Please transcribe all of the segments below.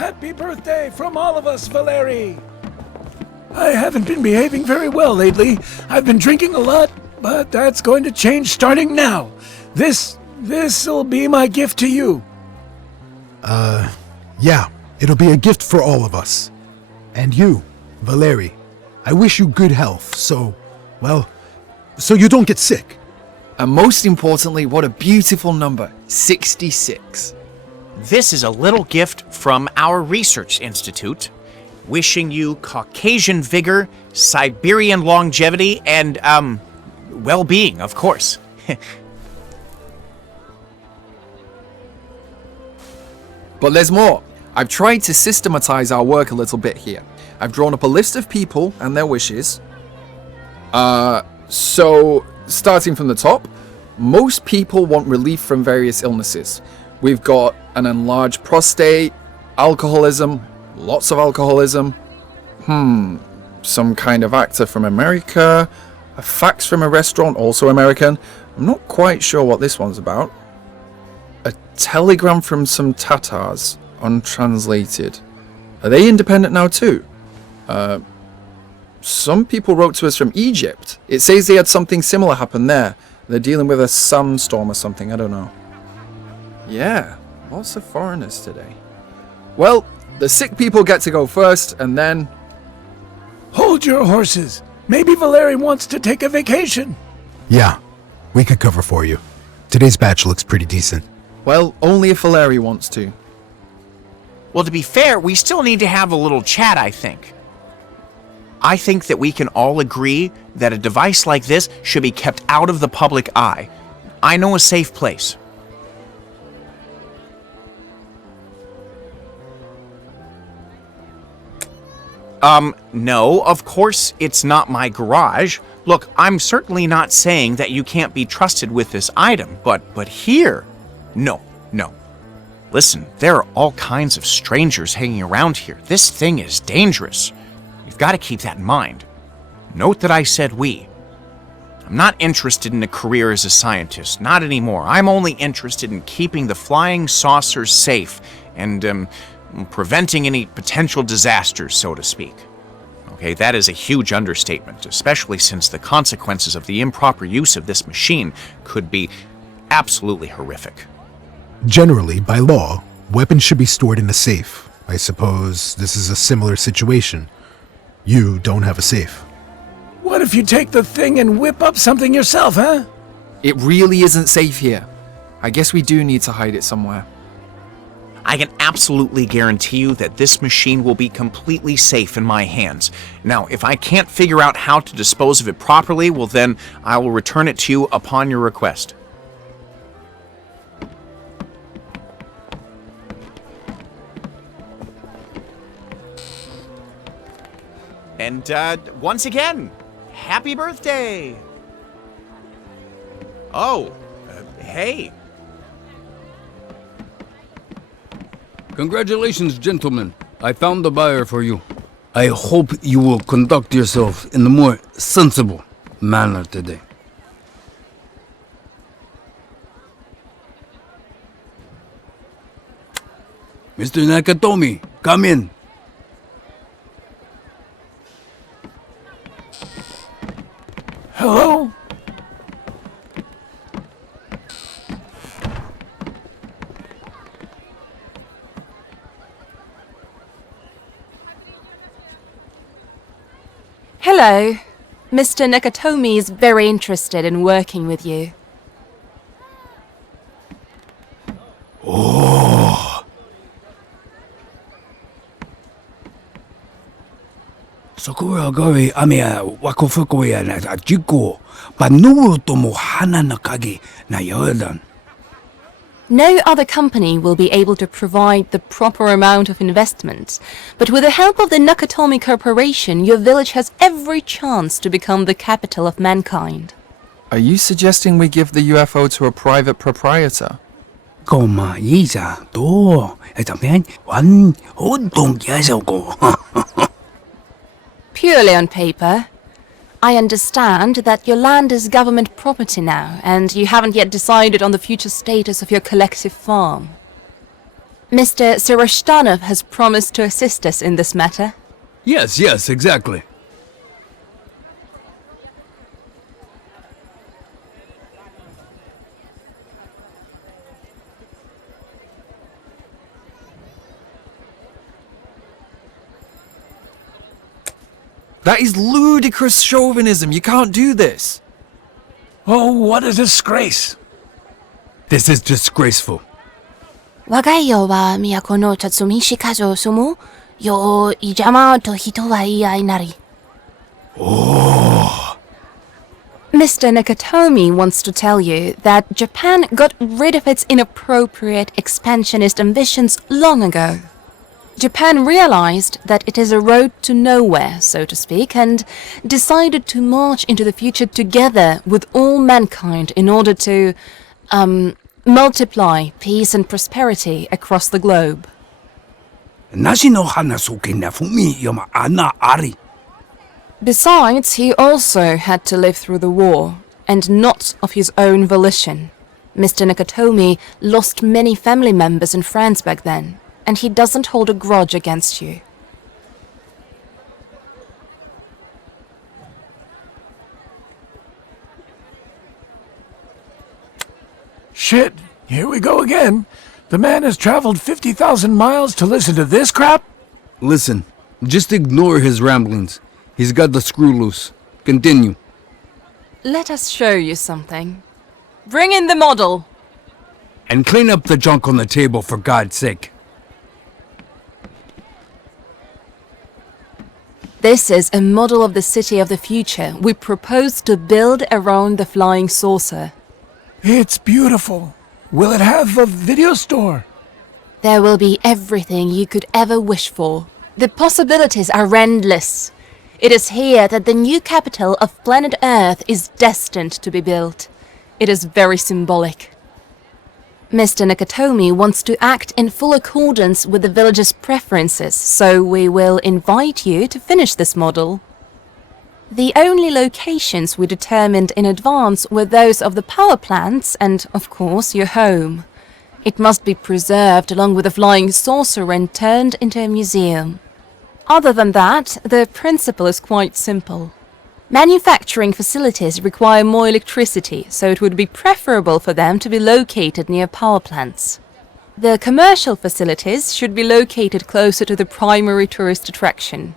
Happy birthday from all of us, Valeri! I haven't been behaving very well lately. I've been drinking a lot, but that's going to change starting now. This'll be my gift to you. Yeah, it'll be a gift for all of us. And you, Valeri, I wish you good health, so you don't get sick. And most importantly, what a beautiful number, 66. This is a little gift from our research institute, wishing you Caucasian vigor, Siberian longevity, and, well-being, of course. But there's more. I've tried to systematize our work a little bit here. I've drawn up a list of people and their wishes. So, starting from the top, most people want relief from various illnesses. We've got an enlarged prostate, alcoholism, lots of alcoholism, some kind of actor from America, a fax from a restaurant, also American. I'm not quite sure what this one's about. A telegram from some Tatars, untranslated. Are they independent now too? Some people wrote to us from Egypt. It says they had something similar happen there. They're dealing with a sandstorm or something, I don't know. Yeah, lots of foreigners today. Well, the sick people get to go first, and then... Hold your horses. Maybe Valeri wants to take a vacation. Yeah, we could cover for you. Today's batch looks pretty decent. Well, only if Valeri wants to. Well, to be fair, we still need to have a little chat, I think. I think that we can all agree that a device like this should be kept out of the public eye. I know a safe place. No, of course it's not my garage. Look, I'm certainly not saying that you can't be trusted with this item, but here, no. Listen, there are all kinds of strangers hanging around here. This thing is dangerous. You've got to keep that in mind. Note that I said we. I'm not interested in a career as a scientist, not anymore. I'm only interested in keeping the flying saucers safe and, preventing any potential disasters, so to speak. Okay, that is a huge understatement, especially since the consequences of the improper use of this machine could be absolutely horrific. Generally, by law, weapons should be stored in a safe. I suppose this is a similar situation. You don't have a safe. What if you take the thing and whip up something yourself, huh? It really isn't safe here. I guess we do need to hide it somewhere. I can absolutely guarantee you that this machine will be completely safe in my hands. Now, if I can't figure out how to dispose of it properly, well then, I will return it to you upon your request. And, once again, happy birthday! Oh, hey. Congratulations, gentlemen. I found a buyer for you. I hope you will conduct yourself in a more sensible manner today. Mr. Nakatomi, come in. Hello? Hello. Mr. Nakatomi is very interested in working with you. Sakura gari amia wakofuko ya na jiko, panuo tomo hana na kage na yodan. No other company will be able to provide the proper amount of investment, but with the help of the Nakatomi Corporation, your village has every chance to become the capital of mankind. Are you suggesting we give the UFO to a private proprietor? Koma isa to, etamen wan hodong yasogo. Purely on paper, I understand that your land is government property now, and you haven't yet decided on the future status of your collective farm. Mr. Sarashtanov has promised to assist us in this matter. Yes, exactly. That is ludicrous chauvinism. You can't do this. Oh, what a disgrace. This is disgraceful. 我が家は都の茶摘みしかぞ住むよい邪魔と人は嫌いなり。Mr. Nakatomi wants to tell you that Japan got rid of its inappropriate expansionist ambitions long ago. Japan realized that it is a road to nowhere, so to speak, and decided to march into the future together with all mankind in order to, multiply peace and prosperity across the globe. Besides, he also had to live through the war, and not of his own volition. Mr. Nakatomi lost many family members and friends back then, and he doesn't hold a grudge against you. Shit, here we go again. The man has traveled 50,000 miles to listen to this crap? Listen, just ignore his ramblings. He's got the screw loose. Continue. Let us show you something. Bring in the model. And clean up the junk on the table, for God's sake. This is a model of the city of the future we propose to build around the flying saucer. It's beautiful. Will it have a video store? There will be everything you could ever wish for. The possibilities are endless. It is here that the new capital of planet Earth is destined to be built. It is very symbolic. Mr. Nakatomi wants to act in full accordance with the village's preferences, so we will invite you to finish this model. The only locations we determined in advance were those of the power plants and, of course, your home. It must be preserved along with the flying saucer and turned into a museum. Other than that, the principle is quite simple. Manufacturing facilities require more electricity, so it would be preferable for them to be located near power plants. The commercial facilities should be located closer to the primary tourist attraction.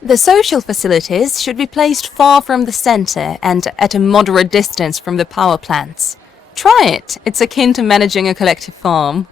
The social facilities should be placed far from the center and at a moderate distance from the power plants. Try it. It's akin to managing a collective farm.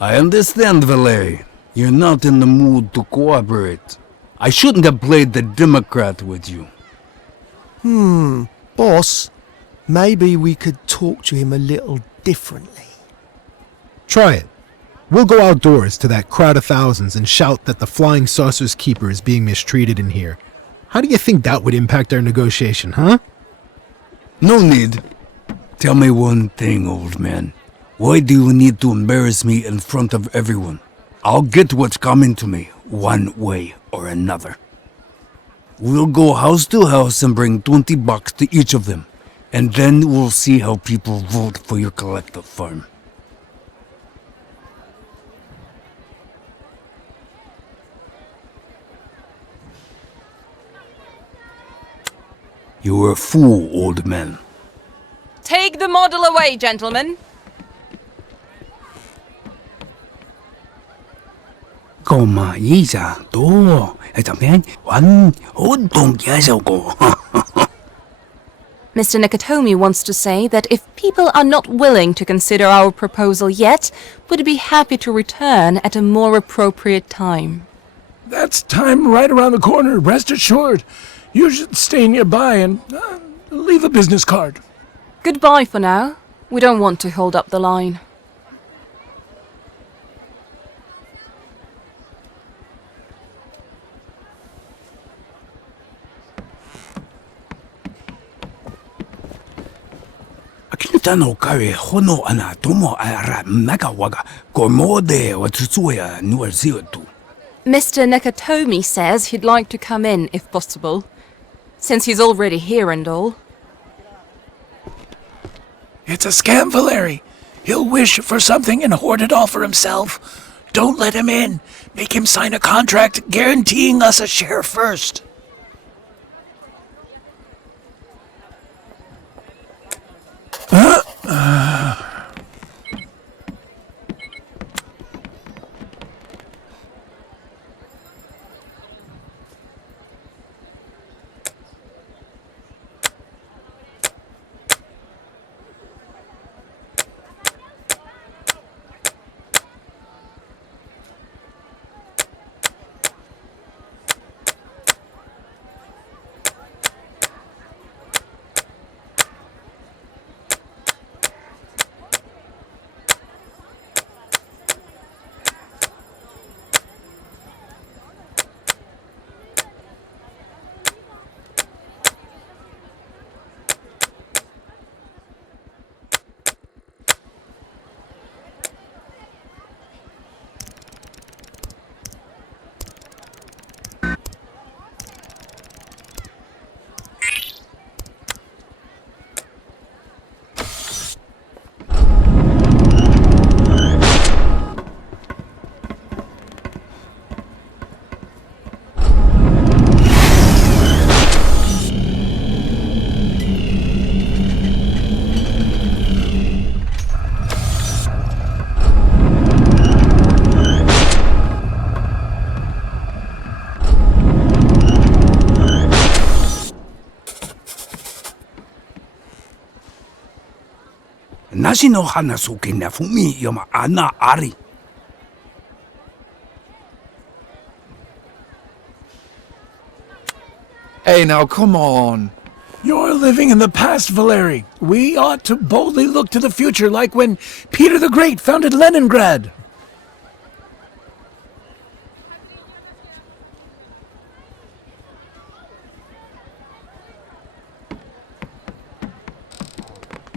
I understand, Valery. You're not in the mood to cooperate. I shouldn't have played the Democrat with you. Boss, maybe we could talk to him a little differently. Try it. We'll go outdoors to that crowd of thousands and shout that the Flying Saucer's keeper is being mistreated in here. How do you think that would impact our negotiation, huh? No need. Tell me one thing, old man. Why do you need to embarrass me in front of everyone? I'll get what's coming to me, one way or another. We'll go house to house and bring $20 to each of them, and then we'll see how people vote for your collective farm. You're a fool, old man. Take the model away, gentlemen. 个嘛一下多，怎么样？玩活动介绍过。Mr. Nakatomi wants to say that if people are not willing to consider our proposal yet, would be happy to return at a more appropriate time. That's time right around the corner, rest assured. You should stay nearby and leave a business card. Goodbye for now. We don't want to hold up the line. Akiltano kawe hono ana tomo ara mega waga gormode watsuya nuerziutu. Mr. Nakatomi says he'd like to come in if possible, since he's already here and all. It's a scam, Valeri. He'll wish for something and hoard it all for himself. Don't let him in. Make him sign a contract guaranteeing us a share first. Nashi no Hanasuke Nafumi Yoma Ana Ari. Hey, now, come on. You're living in the past, Valeri. We ought to boldly look to the future like when Peter the Great founded Leningrad.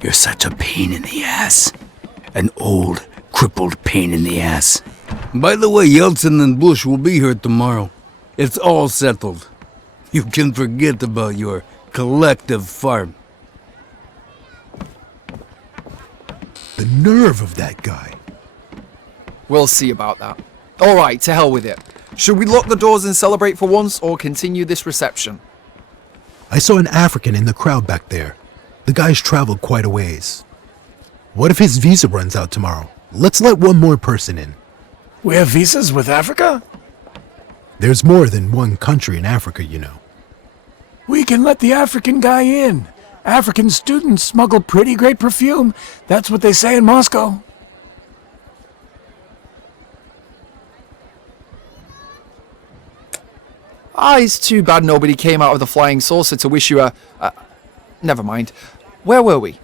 You're such a pain in the ass. An old, crippled pain in the ass. By the way, Yeltsin and Bush will be here tomorrow. It's all settled. You can forget about your collective farm. The nerve of that guy. We'll see about that. Alright, to hell with it. Should we lock the doors and celebrate for once, or continue this reception? I saw an African in the crowd back there. The guy's traveled quite a ways. What if his visa runs out tomorrow? Let's let one more person in. We have visas with Africa? There's more than one country in Africa, you know. We can let the African guy in. African students smuggle pretty great perfume. That's what they say in Moscow. It's too bad nobody came out of the flying saucer to wish you a... Never mind. Where were we?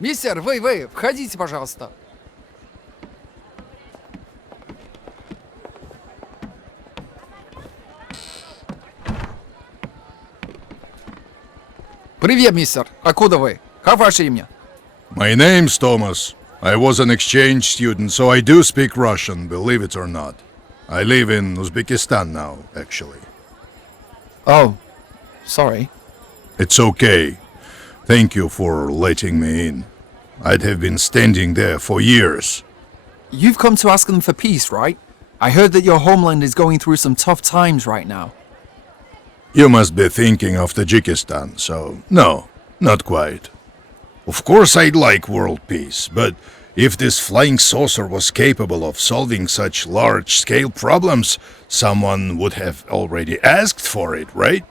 Мистер, вы, входите, пожалуйста. Привет, мистер. Откуда вы? Как ваше имя? My name's Thomas. I was an exchange student, so I do speak Russian, believe it or not. I live in Uzbekistan now, actually. Oh, sorry. It's okay. Thank you for letting me in. I'd have been standing there for years. You've come to ask them for peace, right? I heard that your homeland is going through some tough times right now. You must be thinking of Tajikistan, so no, Not quite. Of course I'd like world peace, but if this flying saucer was capable of solving such large-scale problems, someone would have already asked for it, right?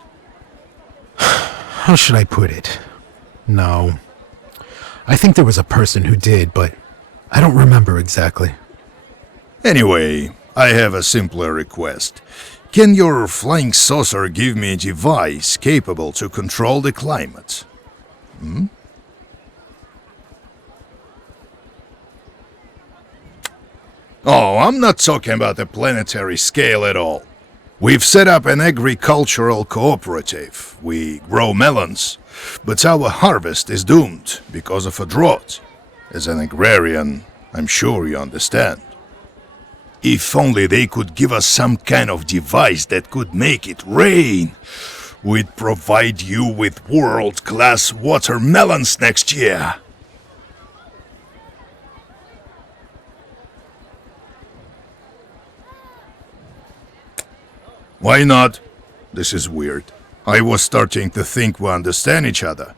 How should I put it? No. I think there was a person who did, but I don't remember exactly. Anyway, I have a simpler request. Can your flying saucer give me a device capable to control the climate? Oh, I'm not talking about the planetary scale at all. We've set up an agricultural cooperative. We grow melons, but our harvest is doomed because of a drought. As an agrarian, I'm sure you understand. If only they could give us some kind of device that could make it rain, we'd provide you with world-class watermelons next year. Why not? This is weird. I was starting to think we understand each other.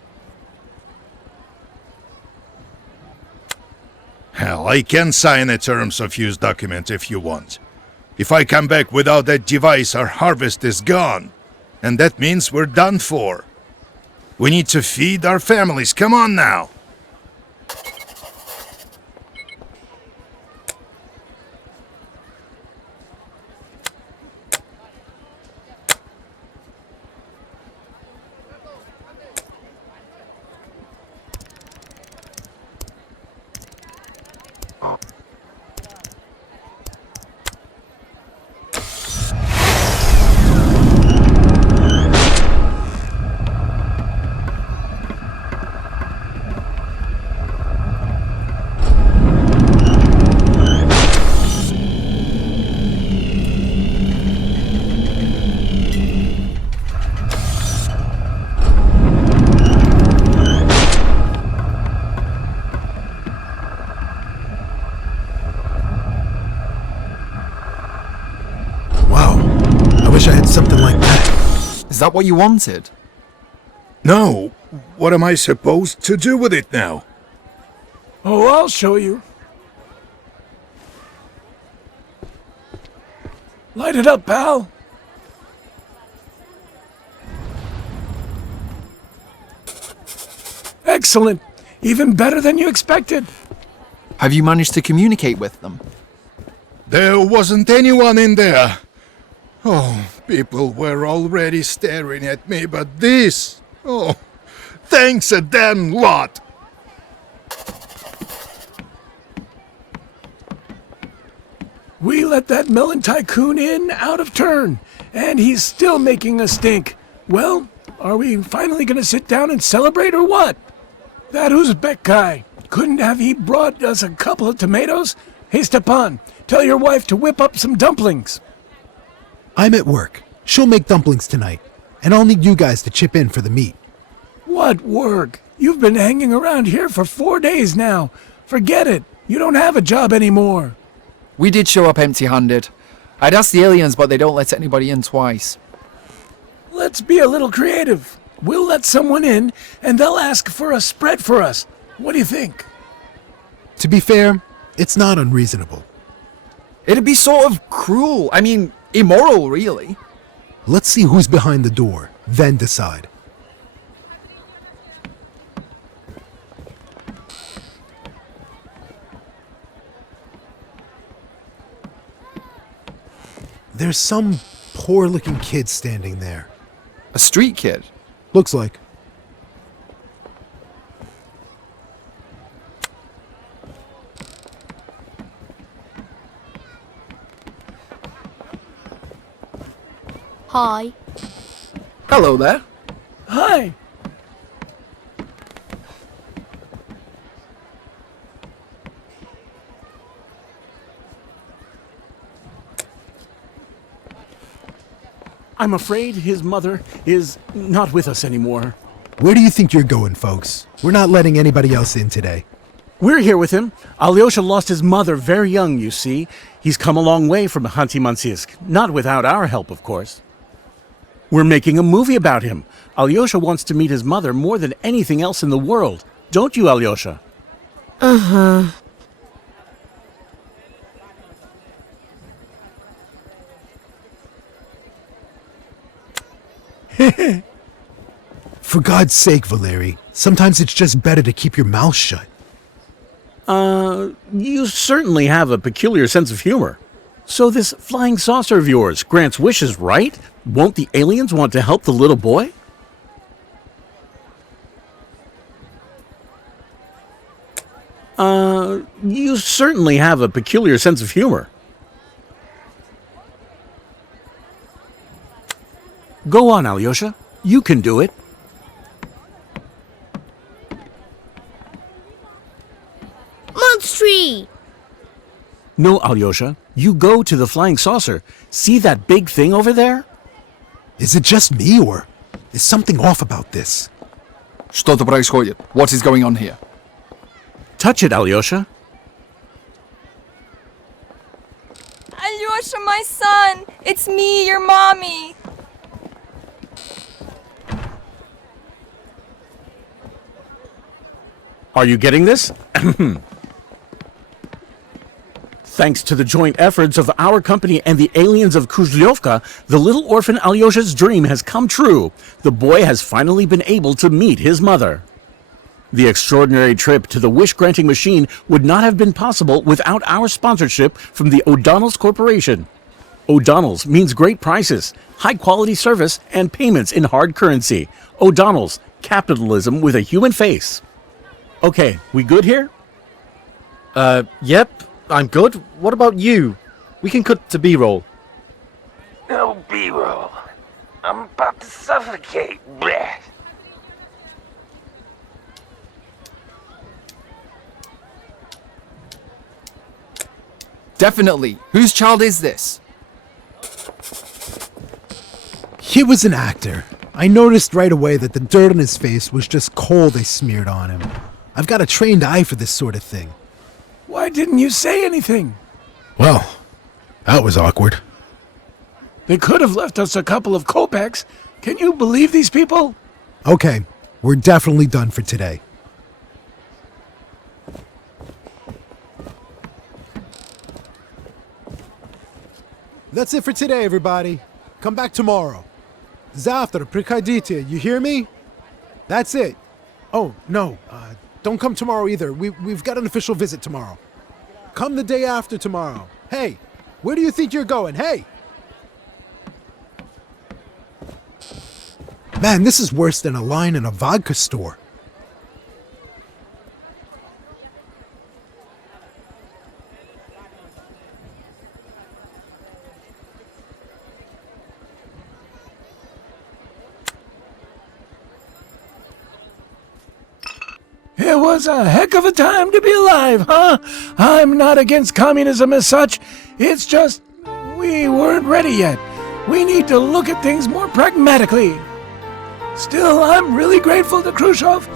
Hell, I can sign a terms of use document if you want. If I come back without that device, our harvest is gone. And that means we're done for. We need to feed our families. Come on now. Wish I had something like that. Is that what you wanted? No. What am I supposed to do with it now? Oh, I'll show you. Light it up, pal. Excellent. Even better than you expected. Have you managed to communicate with them? There wasn't anyone in there. Oh, people were already staring at me, but this... Oh, thanks a damn lot. We let that melon tycoon in out of turn, and he's still making us stink. Well, are we finally gonna sit down and celebrate or what? That Uzbek guy, couldn't have he brought us a couple of tomatoes? Hey, Stepan, tell your wife to whip up some dumplings. I'm at work. She'll make dumplings tonight, and I'll need you guys to chip in for the meat. What work? You've been hanging around here for 4 days now. Forget it. You don't have a job anymore. We did show up empty-handed. I'd asked the aliens, but they don't let anybody in twice. Let's be a little creative. We'll let someone in, and they'll ask for a spread for us. What do you think? To be fair, it's not unreasonable. It'd be sort of cruel. I mean, immoral, really. Let's see who's behind the door, then decide. There's some poor-looking kid standing there. A street kid? Looks like. Hi. Hello there. Hi. I'm afraid his mother is not with us anymore. Where do you think you're going, folks? We're not letting anybody else in today. We're here with him. Alyosha lost his mother very young, you see. He's come a long way from Khanty-Mansiysk. Not without our help, of course. We're making a movie about him. Alyosha wants to meet his mother more than anything else in the world. Don't you, Alyosha? Uh-huh. For God's sake, Valeri, sometimes it's just better to keep your mouth shut. You certainly have a peculiar sense of humor. So this flying saucer of yours grants wishes, right? Won't the aliens want to help the little boy? You certainly have a peculiar sense of humor. Go on, Alyosha. You can do it. Monstree! No, Alyosha. You go to the flying saucer. See that big thing over there? Is it just me, or is something off about this? Что-то происходит. What is going on here? Touch it, Alyosha. Alyosha, my son! It's me, your mommy! Are you getting this? Thanks to the joint efforts of our company and the aliens of Kujlevka, the little orphan Alyosha's dream has come true. The boy has finally been able to meet his mother. The extraordinary trip to the wish-granting machine would not have been possible without our sponsorship from the O'Donnell's Corporation. O'Donnell's means great prices, high-quality service, and payments in hard currency. O'Donnell's, capitalism with a human face. Okay, we good here? Yep, I'm good. What about you? We can cut to B-roll. No B-roll. I'm about to suffocate. Blech. Definitely. Whose child is this? He was an actor. I noticed right away that the dirt on his face was just coal they smeared on him. I've got a trained eye for this sort of thing. Why didn't you say anything? Well, that was awkward. They could have left us a couple of kopecks. Can you believe these people? Okay, we're definitely done for today. That's it for today, everybody. Come back tomorrow. Завтра приходите, you hear me? That's it. Oh, no, don't come tomorrow either. We've got an official visit tomorrow. Come the day after tomorrow. Hey, where do you think you're going? Hey! Man, this is worse than a line in a vodka store. It was a heck of a time to be alive, huh? I'm not against communism as such. It's just we weren't ready yet. We need to look at things more pragmatically. Still, I'm really grateful to Khrushchev.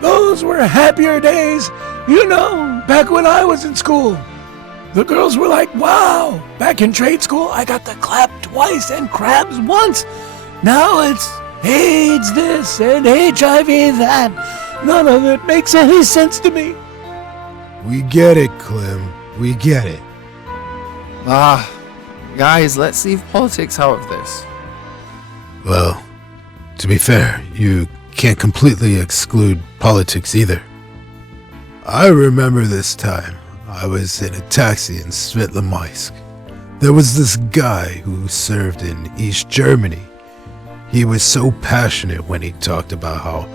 Those were happier days. You know, back when I was in school. The girls were like, wow. Back in trade school, I got the clap twice and crabs once. Now it's AIDS this and HIV that. None of it makes any sense to me. We get it, Clem. We get it. Guys, let's leave politics out of this. Well, to be fair, you can't completely exclude politics either. I remember this time. I was in a taxi in Svitlomaysk. There was this guy who served in East Germany. He was so passionate when he talked about how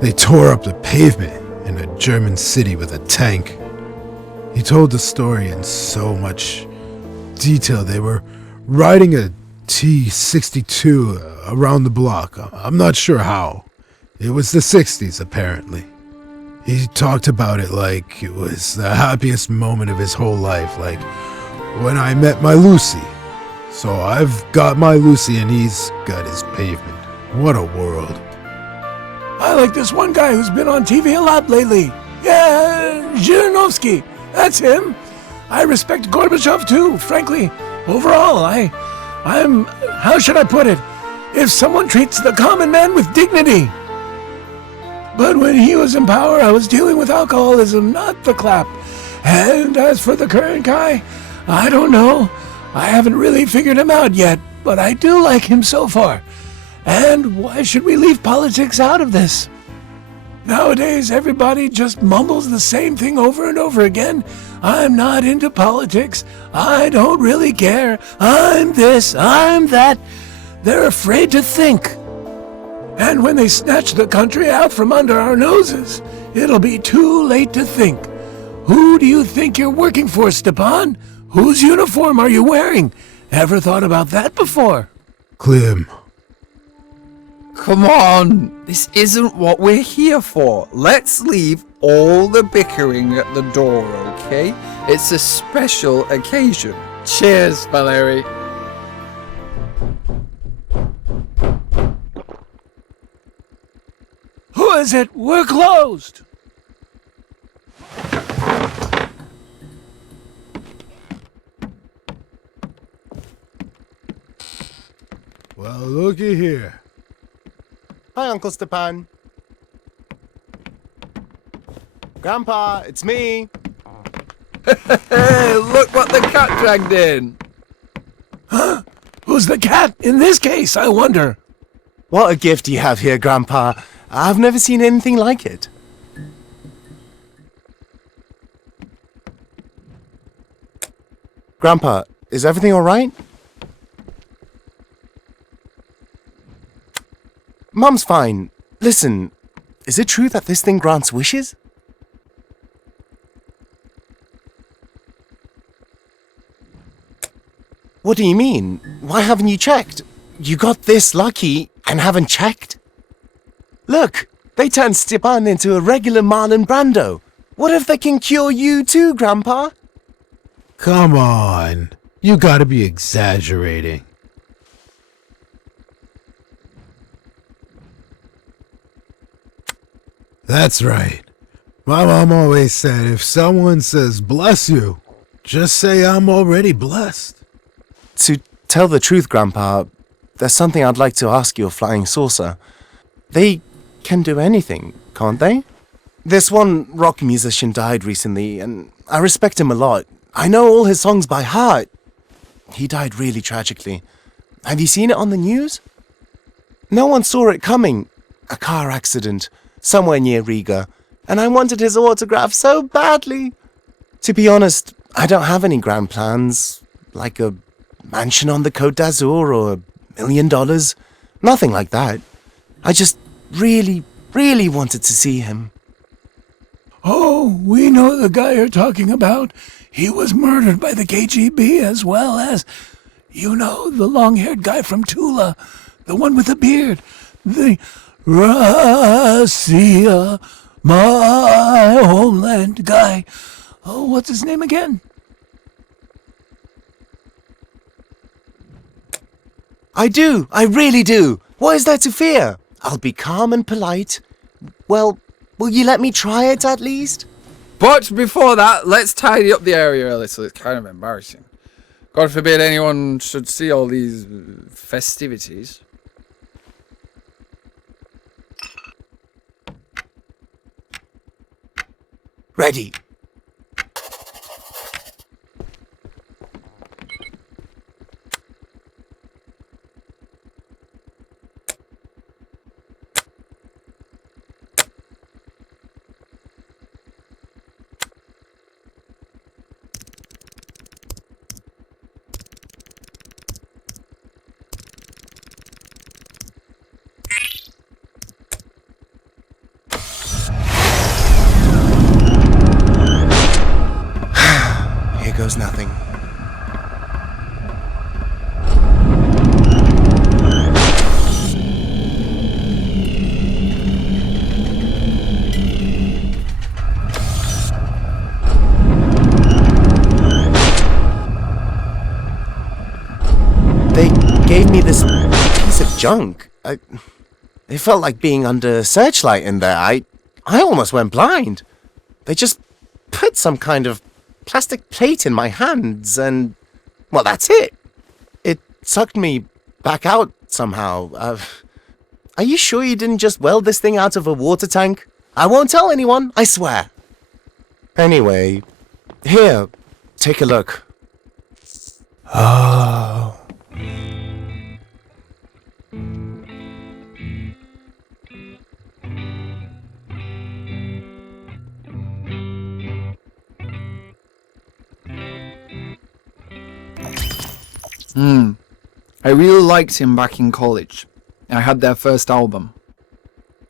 they tore up the pavement in a German city with a tank. He told the story in so much detail. They were riding a T-62 around the block. I'm not sure how. It was the 60s, apparently. He talked about it like it was the happiest moment of his whole life, like when I met my Lucy. So I've got my Lucy and he's got his pavement. What a world. I like this one guy who's been on TV a lot lately. Yeah, Zhirinovsky. That's him. I respect Gorbachev too, frankly. Overall, I'm how should I put it? if someone treats the common man with dignity. But when he was in power, I was dealing with alcoholism, not the clap. And as for the current guy, I don't know. I haven't really figured him out yet, but I do like him so far. And why should we leave politics out of this? Nowadays, everybody just mumbles the same thing over and over again. I'm not into politics. I don't really care. I'm this, I'm that. They're afraid to think. And when they snatch the country out from under our noses, it'll be too late to think. Who do you think you're working for, Stepan? Whose uniform are you wearing? Ever thought about that before? Clem, Come on, this isn't what we're here for. Let's leave all the bickering at the door, okay? It's a special occasion. Cheers, Valerie. Who is it? We're closed. well, looky here. Hi, Uncle Stepan. Grandpa, it's me. Hey, look what the cat dragged in. Huh? Who's the cat in this case, I wonder? What a gift you have here, Grandpa. I've never seen anything like it. Grandpa, is everything all right? Mum's fine. Listen, is it true that this thing grants wishes? What do you mean? Why haven't you checked? You got this lucky and haven't checked? Look, they turned Stepan into a regular Marlon Brando. What if they can cure you too, Grandpa? Come on. You gotta be exaggerating. That's right. My mom always said if someone says bless you, just say I'm already blessed. To tell the truth, Grandpa, there's something I'd like to ask your flying saucer. They can do anything, can't they? This one rock musician died recently, and I respect him a lot. I know all his songs by heart. He died really tragically. Have you seen it on the news? No one saw it coming. A car accident, somewhere near Riga, and I wanted his autograph so badly. To be honest, I don't have any grand plans, like a mansion on the Côte d'Azur or $1 million. Nothing like that. I just really, really wanted to see him. Oh, we know the guy you're talking about. He was murdered by the KGB as well as, you know, the long-haired guy from Tula, the one with the beard, the Russia, my homeland guy. Oh, what's his name again? I do. I really do. What is there to fear? I'll be calm and polite. Well, will you let me try it at least? But before that, let's tidy up the area a little. It's kind of embarrassing. God forbid anyone should see all these festivities. Ready. Here goes nothing. They gave me this piece of junk. It felt like being under a searchlight in there. I almost went blind. They just put some kind of plastic plate in my hands and, well, that's it. It sucked me back out somehow. Are you sure you didn't just weld this thing out of a water tank? I won't tell anyone, I swear. Anyway, here, take a look. Oh. I really liked him back in college. I had their first album.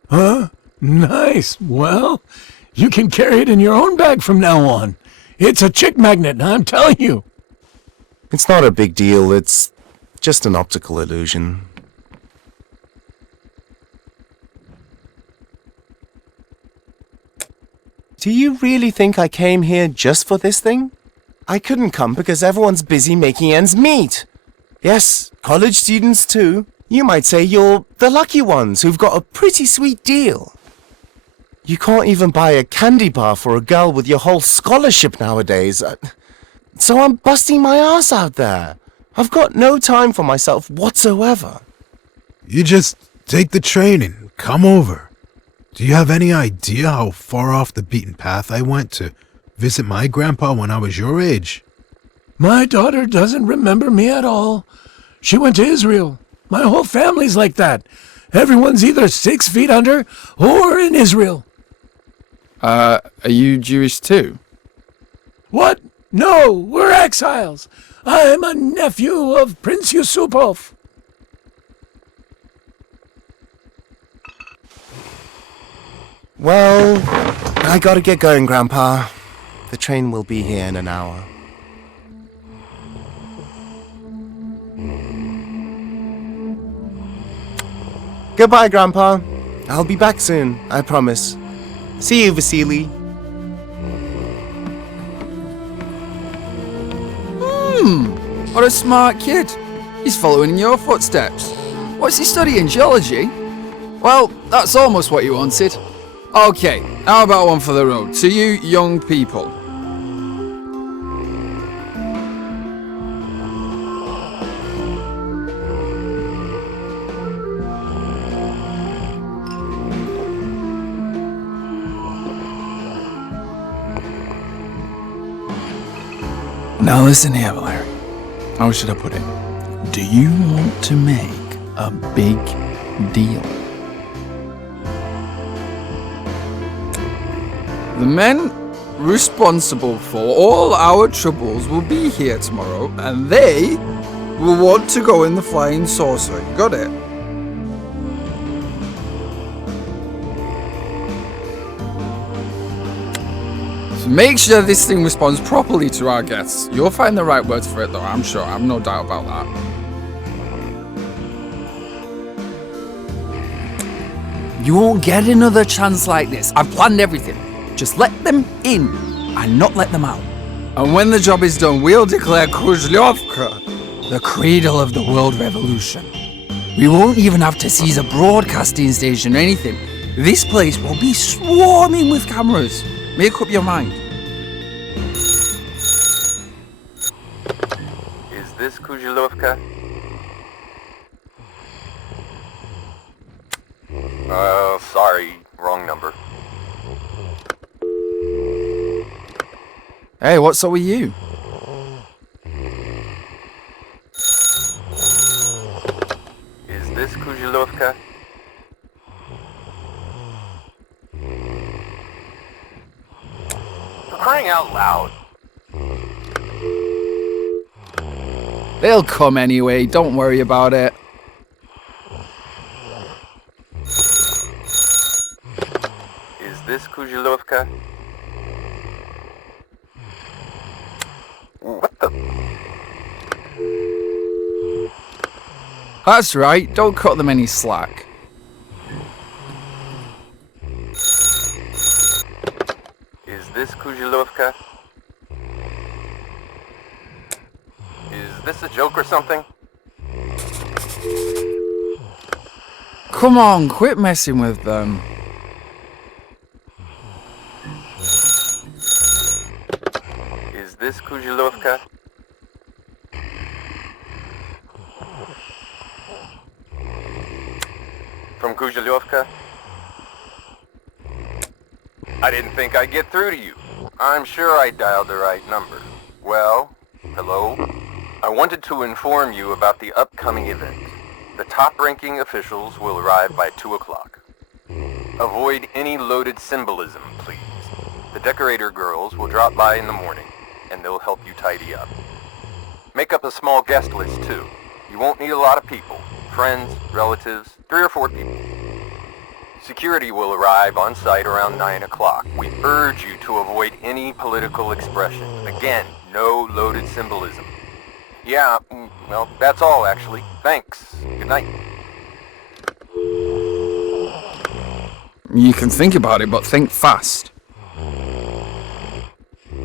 Huh? Nice. Well, you can carry it in your own bag from now on. It's a chick magnet, I'm telling you. It's not a big deal, it's just an optical illusion. Do you really think I came here just for this thing? I couldn't come because everyone's busy making ends meet. Yes, college students too. You might say you're the lucky ones who've got a pretty sweet deal. You can't even buy a candy bar for a girl with your whole scholarship nowadays. So I'm busting my ass out there. I've got no time for myself whatsoever. You just take the train and come over. Do you have any idea how far off the beaten path I went to visit my grandpa when I was your age? My daughter doesn't remember me at all. She went to Israel. My whole family's like that. Everyone's either 6 feet under or in Israel. Are you Jewish too? What? No, we're exiles. I'm a nephew of Prince Yusupov. Well, I gotta get going, Grandpa. The train will be here in an hour. Goodbye, Grandpa. I'll be back soon, I promise. See you, Vasily. What a smart kid. He's following in your footsteps. What's he studying, geology? Well, that's almost what you wanted. Okay, how about one for the road? To you young people. Now listen here, Valerie. How should I put it? Do you want to make a big deal? The men responsible for all our troubles will be here tomorrow, and they will want to go in the flying saucer. You got it? So make sure this thing responds properly to our guests. You'll find the right words for it though, I'm sure. I have no doubt about that. You won't get another chance like this. I've planned everything. Just let them in and not let them out. And when the job is done, we'll declare Kujlevka the cradle of the world revolution. We won't even have to seize a broadcasting station or anything. This place will be swarming with cameras. Make up your mind. Is this Kujlevka? Sorry, wrong number. Hey, what's up with you? Is this Kujlevka? For crying out loud. They'll come anyway, don't worry about it. Is this Kujlevka? What the? That's right, don't cut them any slack. Is this Kujlevka? Is this a joke or something? Come on, quit messing with them. Is this Kujlevka? From Kujlevka? I didn't think I'd get through to you. I'm sure I dialed the right number. Well, hello? I wanted to inform you about the upcoming event. The top-ranking officials will arrive by 2 o'clock. Avoid any loaded symbolism, please. The decorator girls will drop by in the morning, and they'll help you tidy up. Make up a small guest list, too. You won't need a lot of people. Friends, relatives, 3 or 4 people. Security will arrive on site around 9 o'clock. We urge you to avoid any political expression. Again, no loaded symbolism. Yeah, well, that's all, actually. Thanks. Good night. You can think about it, but think fast.